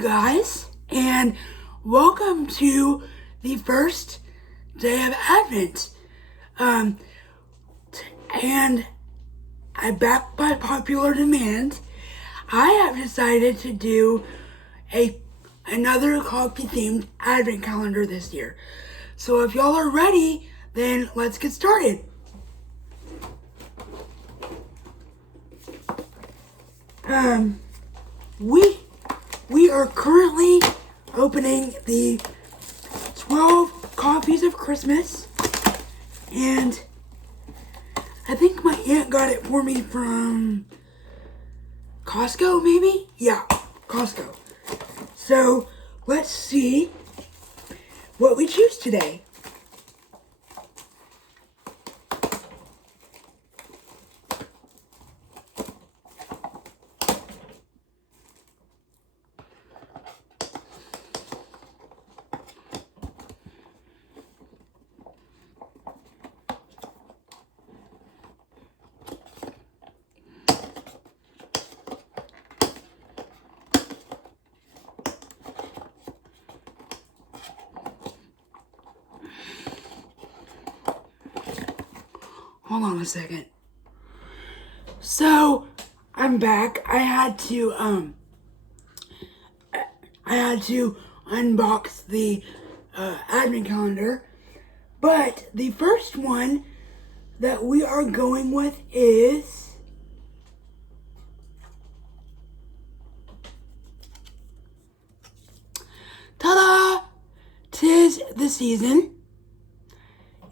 you guys, and welcome to the first day of Advent. And back by popular demand, I have decided to do another coffee-themed Advent calendar this year. So if y'all are ready, then let's get started. We are currently opening the 12 coffees of Christmas, and I think my aunt got it for me from Costco, maybe? Yeah, Costco. So let's see what we choose today. Hold on a second. So, I'm back. I had to unbox the advent calendar. But the first one that we are going with is ta-da! 'Tis the season.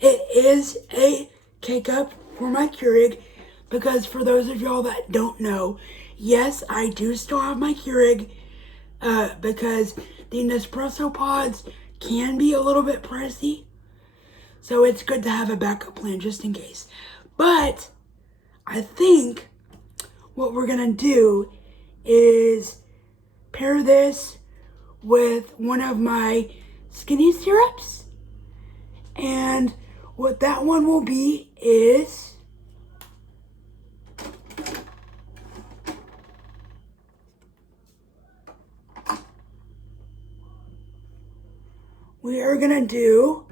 It is a K-Cup for my Keurig, because for those of y'all that don't know, yes, I do still have my Keurig, because the Nespresso pods can be a little bit pricey, so it's good to have a backup plan just in case. But I think what we're gonna do is pair this with one of my skinny syrups, and what that one will be is we are gonna do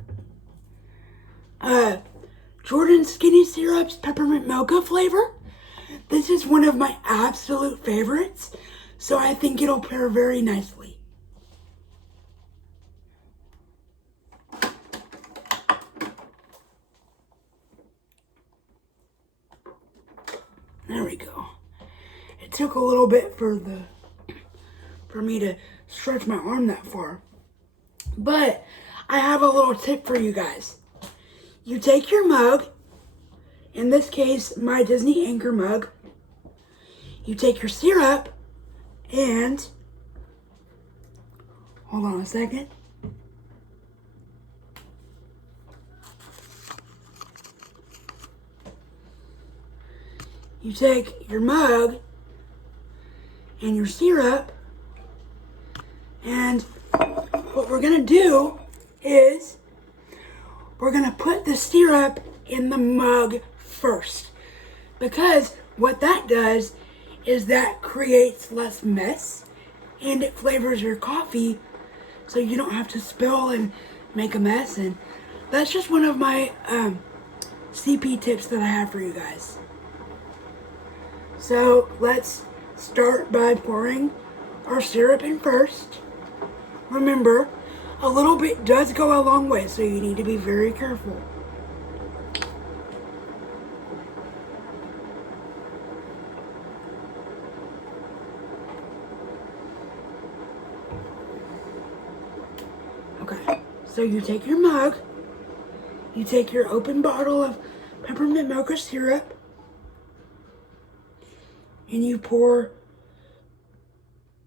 Jordan Skinny Syrup's Peppermint Mocha flavor. This is one of my absolute favorites, so I think it'll pair very nicely. There we go. It took a little bit for me to stretch my arm that far. But I have a little tip for you guys. You take your mug, in this case, my Disney Anchor mug. You take your syrup and, hold on a second. You take your mug and your syrup, and what we're gonna do is we're gonna put the syrup in the mug first, because what that does is that creates less mess and it flavors your coffee so you don't have to spill and make a mess. And that's just one of my CP tips that I have for you guys. So let's start by pouring our syrup in first. Remember, a little bit does go a long way, so you need to be very careful. Okay, so you take your mug, you take your open bottle of peppermint mocha syrup, and you pour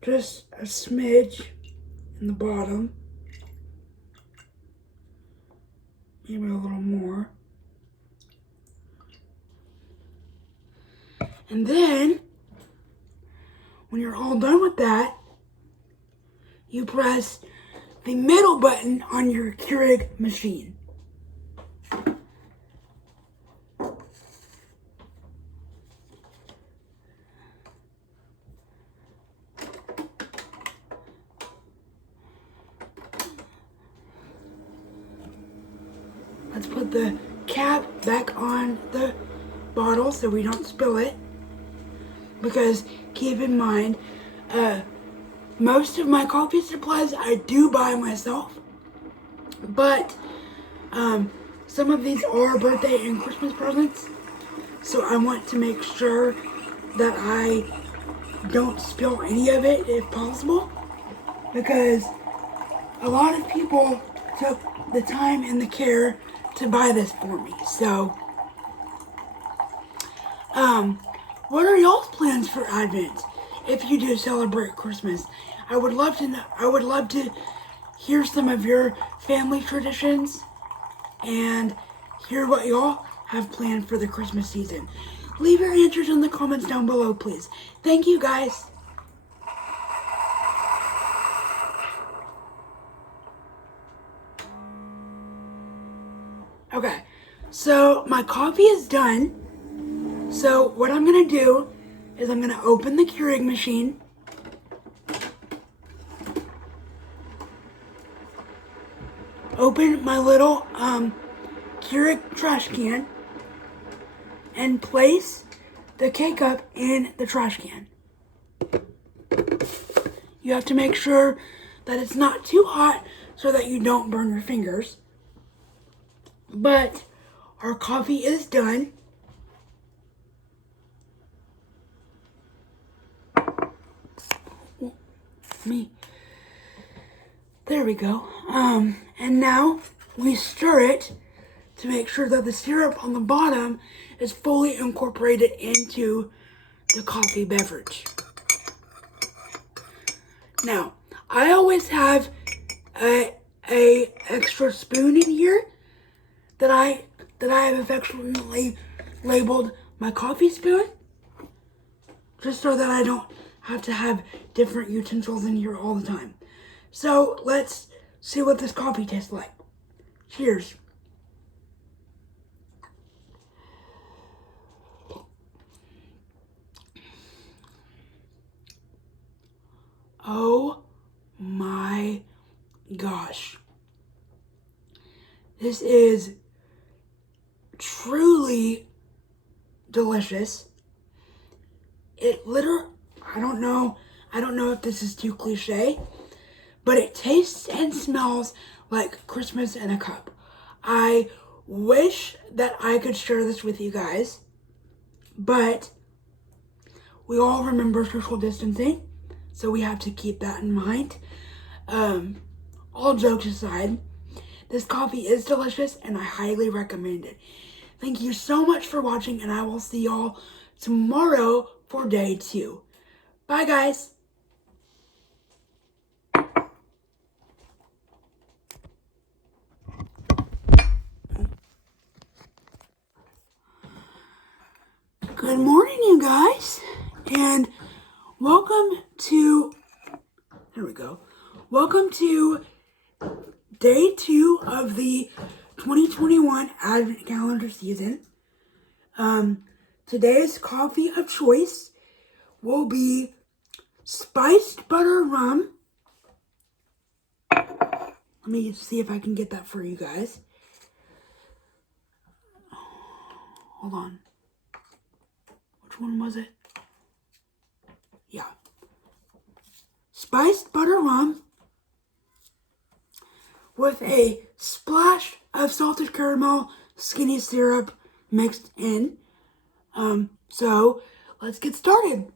just a smidge in the bottom, maybe a little more. And then, when you're all done with that, you press the middle button on your Keurig machine. let's put the cap back on the bottle so we don't spill it. Because keep in mind, most of my coffee supplies I do buy myself. But some of these are birthday and Christmas presents. So I want to make sure that I don't spill any of it if possible. Because a lot of people took the time and the care to buy this for me. So, what are y'all's plans for Advent? If you do celebrate Christmas, I would love to know. I would love to hear some of your family traditions and hear what y'all have planned for the Christmas season. Leave your answers in the comments down below, please. Thank you, guys. Okay, so my coffee is done. So what I'm gonna do is I'm gonna open the Keurig machine. Open my little Keurig trash can and place the K-Cup in the trash can. You have to make sure that it's not too hot so that you don't burn your fingers. But our coffee is done. There we go. And now we stir it to make sure that the syrup on the bottom is fully incorporated into the coffee beverage. Now, I always have a extra spoon in here that I have affectionately labeled my coffee spoon, just so that I don't have to have different utensils in here all the time. So let's see what this coffee tastes like. Cheers. Oh my gosh. This is truly delicious. I don't know if this is too cliche, but it tastes and smells like Christmas in a cup. I wish that I could share this with you guys, but we all remember social distancing, so we have to keep that in mind. All jokes aside, this coffee is delicious and I highly recommend it. Thank you so much for watching, and I will see y'all tomorrow for day 2. Bye, guys. Good morning, you guys, and welcome to day 2 of the 2021 Advent Calendar season. Today's coffee of choice will be spiced butter rum. Let me see if I can get that for you guys. Hold on. Which one was it? Yeah. Spiced butter rum with a splash of salted caramel skinny syrup mixed in. So let's get started.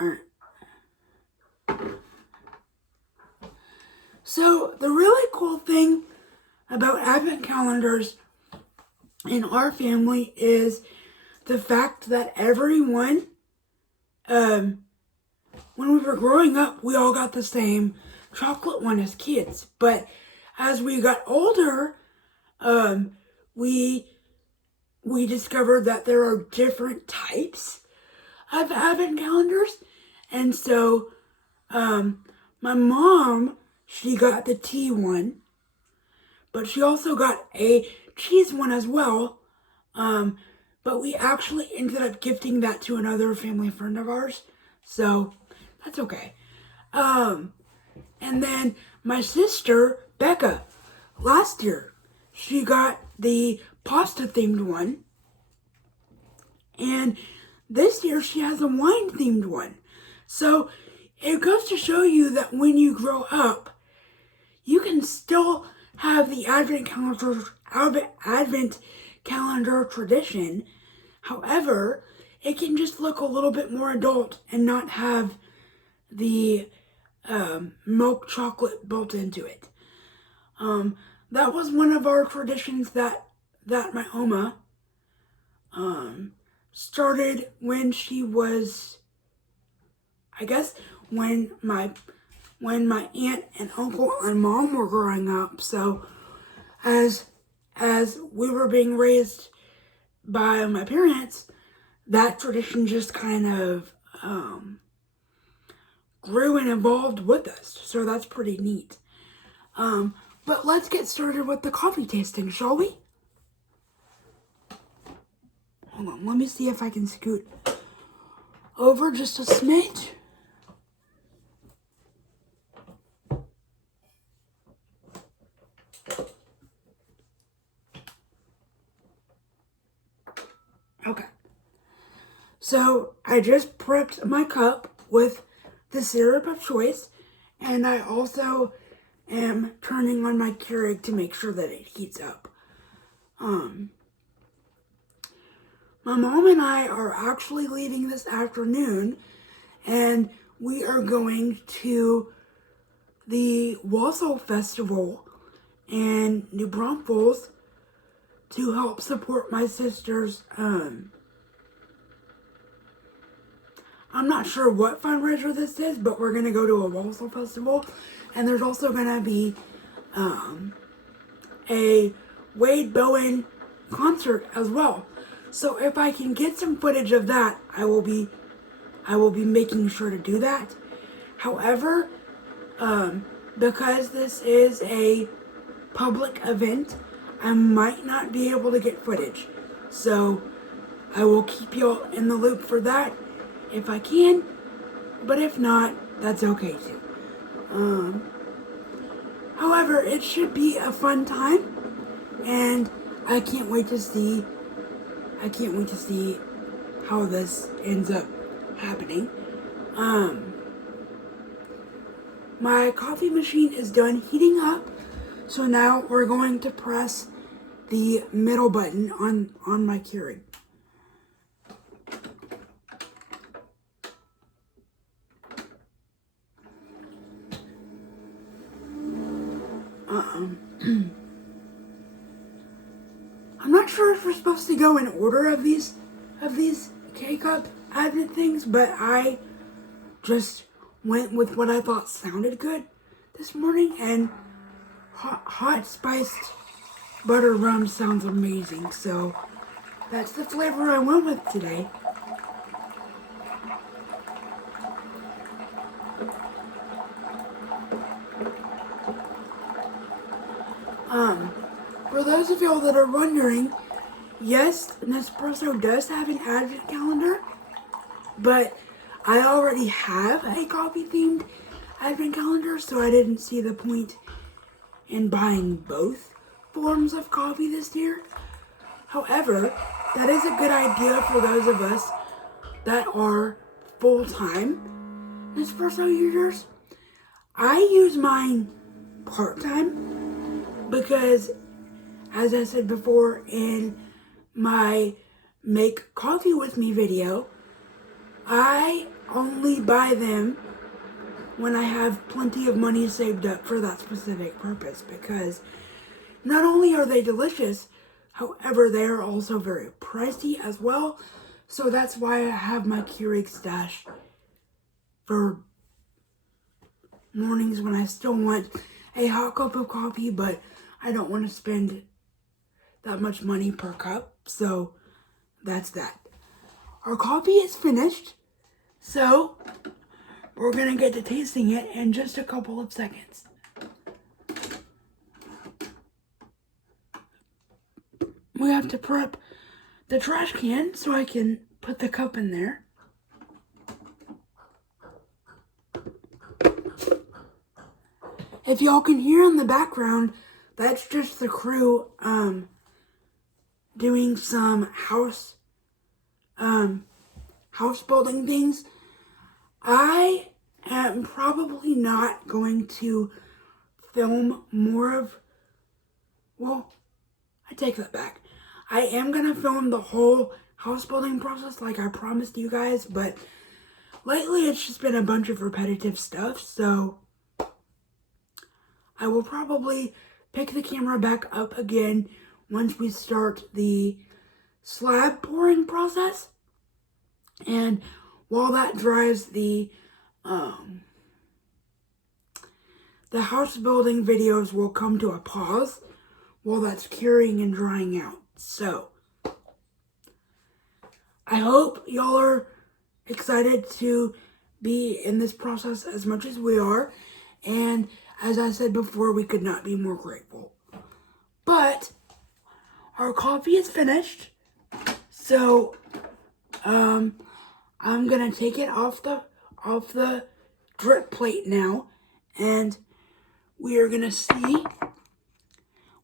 Alright. So the really cool thing about Advent calendars in our family is the fact that everyone, when we were growing up, we all got the same chocolate one as kids. But as we got older, we discovered that there are different types of Advent calendars. And so, my mom, she got the tea one, but she also got a cheese one as well, but we actually ended up gifting that to another family friend of ours, so that's okay. And then my sister, Becca, last year, she got the pasta themed one. And this year she has a wine themed one. So it goes to show you that when you grow up, you can still have the Advent calendar tradition. However, it can just look a little bit more adult and not have the milk chocolate built into it. That was one of our traditions that my Oma started when she was, I guess, when my aunt and uncle and mom were growing up. So as we were being raised by my parents, that tradition just kind of grew and evolved with us. So that's pretty neat. But let's get started with the coffee tasting, shall we? Hold on, let me see if I can scoot over just a smidge. Okay. So I just prepped my cup with the syrup of choice, and I also am turning on my Keurig to make sure that it heats up. My mom and I are actually leaving this afternoon, and we are going to the Wausau Festival in New Braunfels to help support my sister's, I'm not sure what fundraiser this is, but we're going to go to a Wausau Festival, and there's also going to be a Wade Bowen concert as well. So if I can get some footage of that, I will be making sure to do that. However, because this is a public event, I might not be able to get footage. So I will keep y'all in the loop for that if I can, but if not, that's okay too. However, it should be a fun time, and I can't wait to see how this ends up happening. My coffee machine is done heating up, so now we're going to press the middle button on my Keurig. I'm not sure if we're supposed to go in order of these K-Cup Advent things, but I just went with what I thought sounded good this morning, and hot spiced butter rum sounds amazing, so that's the flavor I went with today. For those of y'all that are wondering, yes, Nespresso does have an Advent calendar, but I already have a coffee-themed Advent calendar, so I didn't see the point in buying both forms of coffee this year. However, that is a good idea for those of us that are full-time Nespresso users. I use mine part-time because, as I said before in my Make Coffee With Me video, I only buy them when I have plenty of money saved up for that specific purpose, because not only are they delicious, however, they are also very pricey as well. So that's why I have my Keurig stash for mornings when I still want a hot cup of coffee, but I don't want to spend that much money per cup. So that's that. Our coffee is finished, so we're gonna get to tasting it in just a couple of seconds. We have to prep the trash can so I can put the cup in there. If y'all can hear in the background, that's just the crew doing some house building things. I am probably not going to film more of, well, I take that back. I am going to film the whole house building process like I promised you guys, but lately it's just been a bunch of repetitive stuff, so I will probably pick the camera back up again once we start the slab pouring process. And while that dries, the house building videos will come to a pause while that's curing and drying out. So, I hope y'all are excited to be in this process as much as we are. And as I said before, we could not be more grateful. But our coffee is finished. So, I'm gonna take it off the drip plate now, and we are gonna see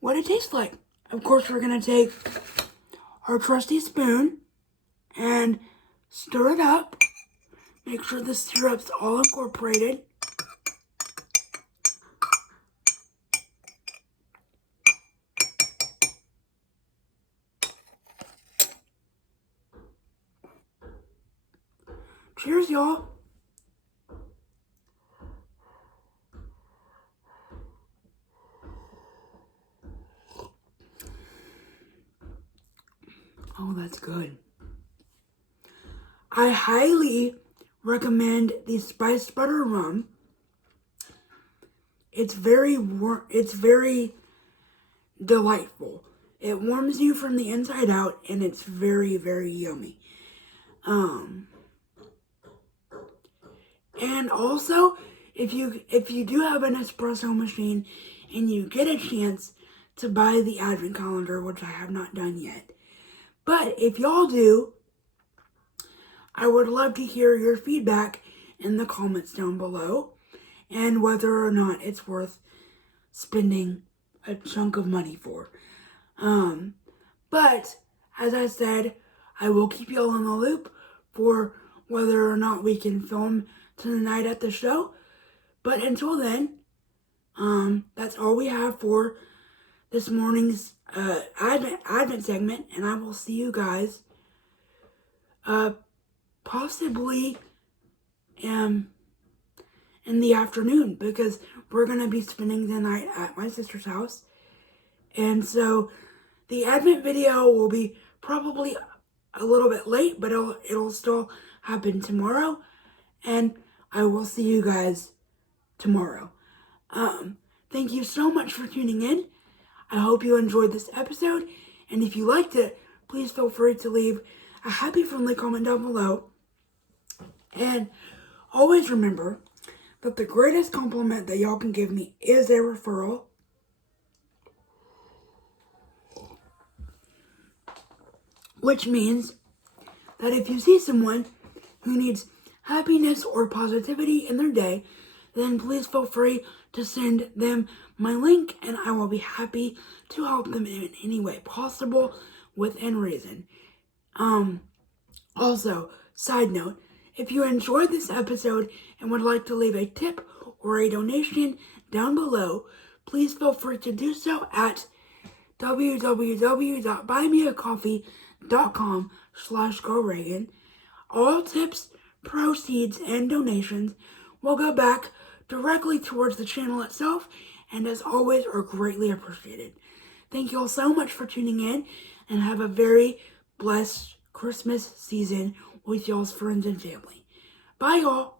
what it tastes like. Of course, we're gonna take our trusty spoon and stir it up. Make sure the syrup's all incorporated. Cheers, y'all. Oh, that's good. I highly recommend the spiced butter rum. It's very warm. It's very delightful. It warms you from the inside out, and it's very, very yummy. And also, if you do have an espresso machine and you get a chance to buy the advent calendar, which I have not done yet, but if y'all do, I would love to hear your feedback in the comments down below and whether or not it's worth spending a chunk of money for. But as I said, I will keep y'all in the loop for whether or not we can film tonight at the show. But until then, that's all we have for this morning's Advent segment, and I will see you guys possibly in the afternoon, because we're going to be spending the night at my sister's house. And so the Advent video will be probably a little bit late, but it'll still happen tomorrow, and I will see you guys tomorrow. Thank you so much for tuning in. I hope you enjoyed this episode, and if you liked it, please feel free to leave a happy, friendly comment down below. And always remember that the greatest compliment that y'all can give me is a referral. Which means that if you see someone who needs happiness or positivity in their day, then please feel free to send them my link, and I will be happy to help them in any way possible within reason. Also, side note, if you enjoyed this episode and would like to leave a tip or a donation down below, please feel free to do so at www.buymeacoffee.com/GoRegan. All tips, proceeds, and donations will go back directly towards the channel itself, and as always are greatly appreciated. Thank you all so much for tuning in, and have a very blessed Christmas season with y'all's friends and family. Bye, y'all.